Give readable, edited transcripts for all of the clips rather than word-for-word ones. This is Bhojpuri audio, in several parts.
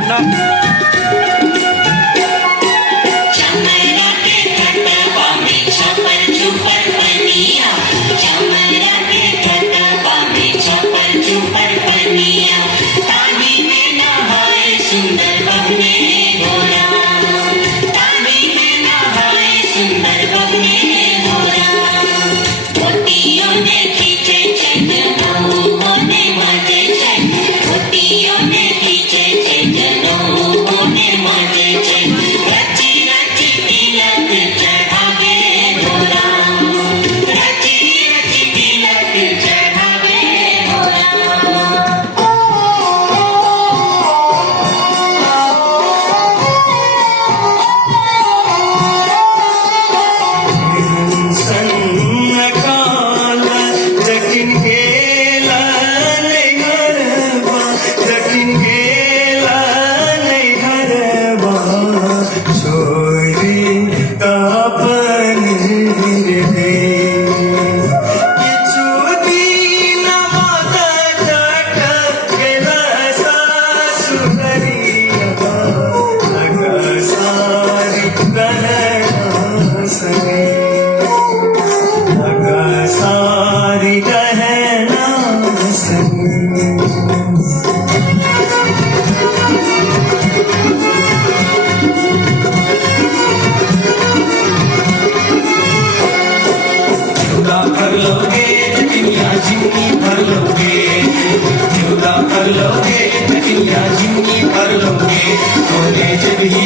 ना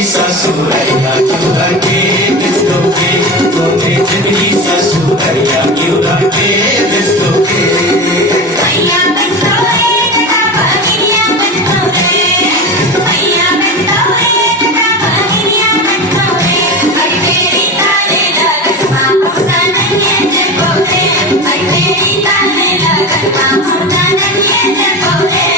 ससुरैया क्यों लगे दिस्तों के तोने जिंदगी ससुरैया क्यों लगे दिस्तों के भैया बंदोए तेरा भागिया बंदोए भैया बंदोए तेरा भागिया बंदोए हर मेरी ताले लगनमा होता नहीं है जगोरे हर मेरी ताले लगनमा होता नहीं है जगोरे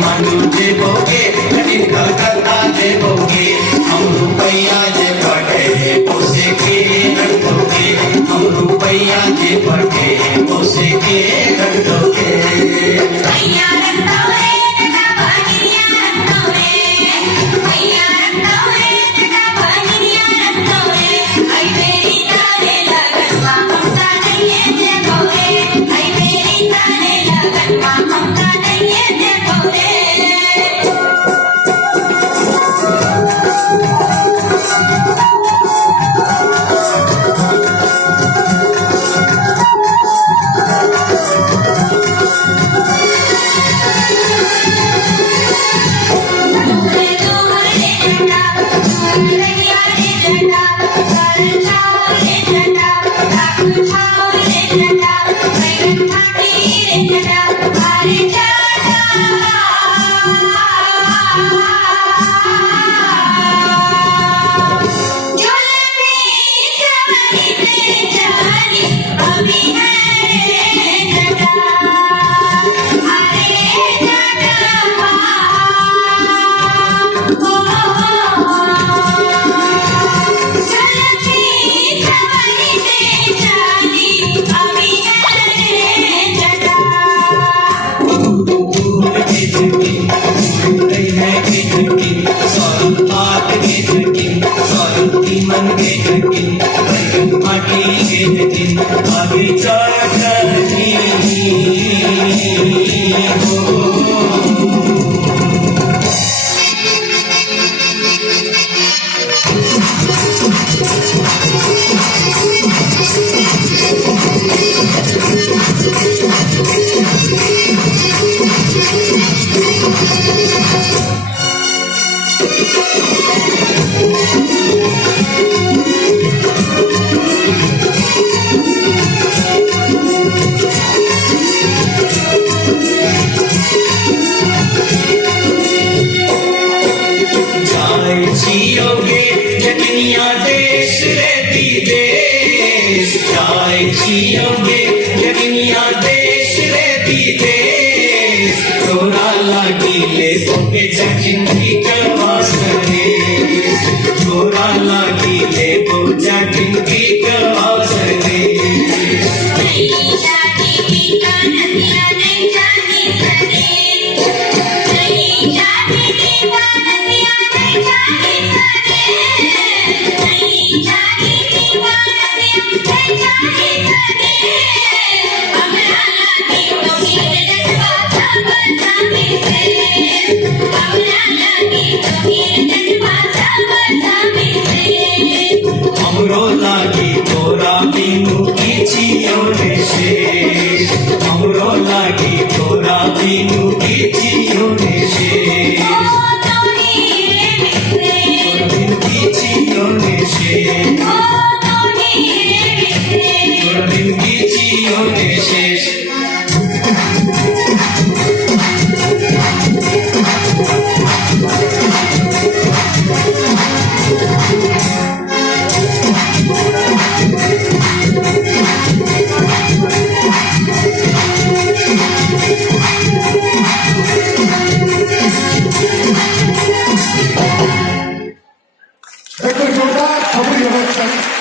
मानू जे बोगे कठिन करता जे बोगे हम रुपया जे बढ़े पोसे के रख दोगे हम रुपया जे बढ़े पोसे के रख दोगे भैया रख दोगे तेरा भागिया रख दोगे भैया रख दोगे तेरा भागिया रख दोगे आई मेरी ताले लगनमा होता नहीं है जगोरे आई मेरी ताले लगनमा होता नहीं है जगोरे आगे चलती जियोगे दुनिया देश रहती देश जाए जियोगे दुनिया देश रहती देश थोड़ा लागिले बोके जिंदगी करवा सके थोड़ा लागिले बोझा जिंदगी करवा सके नहीं जानी बीता नदिया नहीं जानी सके नहीं जानी बीता শেষ কোনদিন কি ছিল শেষ কোনদিন কি ছিল শেষ একটু জোরদার খবর জানাচ্ছেন